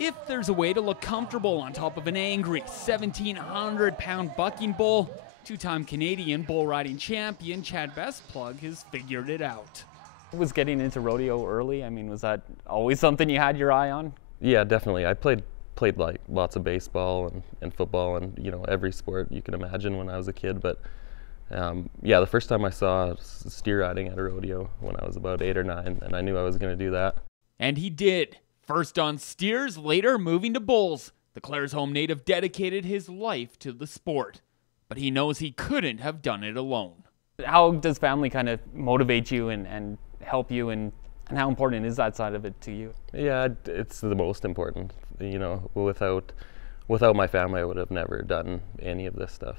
If there's a way to look comfortable on top of an angry 1,700-pound bucking bull, two-time Canadian bull riding champion Chad Besplug has figured it out. Was getting into rodeo early? I mean, was that always something you had your eye on? Yeah, definitely. I played like lots of baseball and football and every sport you can imagine when I was a kid. But yeah, the first time I saw steer riding at a rodeo when I was about 8 or 9, and I knew I was going to do that. And he did. First on steers, later moving to bulls. The Clares home native dedicated his life to the sport, but he knows he couldn't have done it alone. How does family kind of motivate you and help you, and how important is that side of it to you? Yeah, it's the most important. Without my family, I would have never done any of this stuff.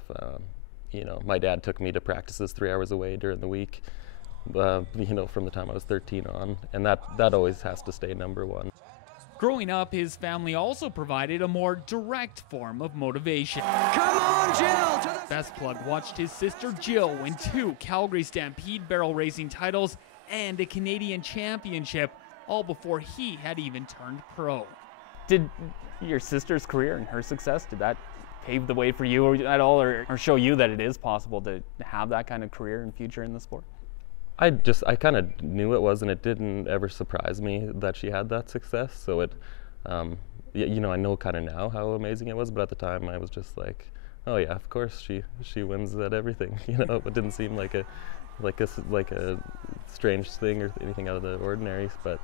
My dad took me to practices 3 hours away during the week, from the time I was 13 on, and that always has to stay number one. Growing up, his family also provided a more direct form of motivation. Come on, Jill! Besplug watched his sister Jill win 2 Calgary Stampede barrel racing titles and a Canadian championship, all before he had even turned pro. Did your sister's career and her success, did that pave the way for you at all, or show you that it is possible to have that kind of career and future in the sport? I kind of knew it was, and it didn't ever surprise me that she had that success. So it, I know kind of now how amazing it was, but at the time I was just like, oh yeah, of course she wins at everything. It didn't seem like a strange thing or anything out of the ordinary. But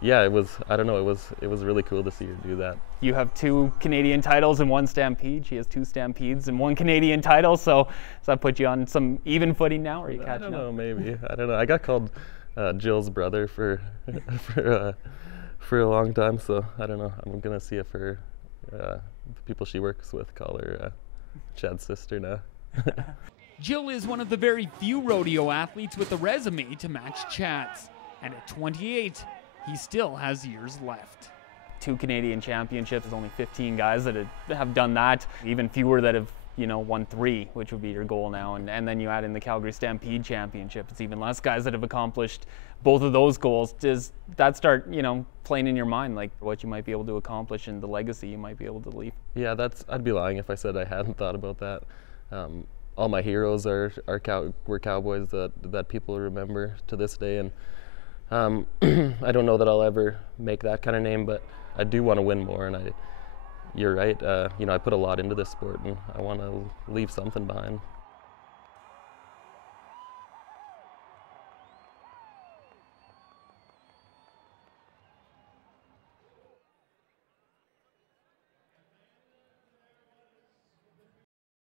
yeah, it was. I don't know. It was really cool to see her do that. You have 2 Canadian titles and 1 Stampede. She has 2 Stampedes and 1 Canadian title. So does that put you on some even footing now? Or are you catching up? I don't know. Maybe. I don't know. I got called Jill's brother for a long time. So I don't know. I'm gonna see if the people she works with call her Chad's sister now. Jill is one of the very few rodeo athletes with a resume to match Chad's, and at 28. He still has years left. 2 Canadian championships, there's only 15 guys that have done that. Even fewer that have, won 3, which would be your goal now. And then you add in the Calgary Stampede championship. It's even less guys that have accomplished both of those goals. Does that start, playing in your mind, like what you might be able to accomplish and the legacy you might be able to leave? Yeah, I'd be lying if I said I hadn't thought about that. All my heroes were cowboys that people remember to this day, and I don't know that I'll ever make that kind of name, but I do want to win more. And you're right. I put a lot into this sport, and I want to leave something behind.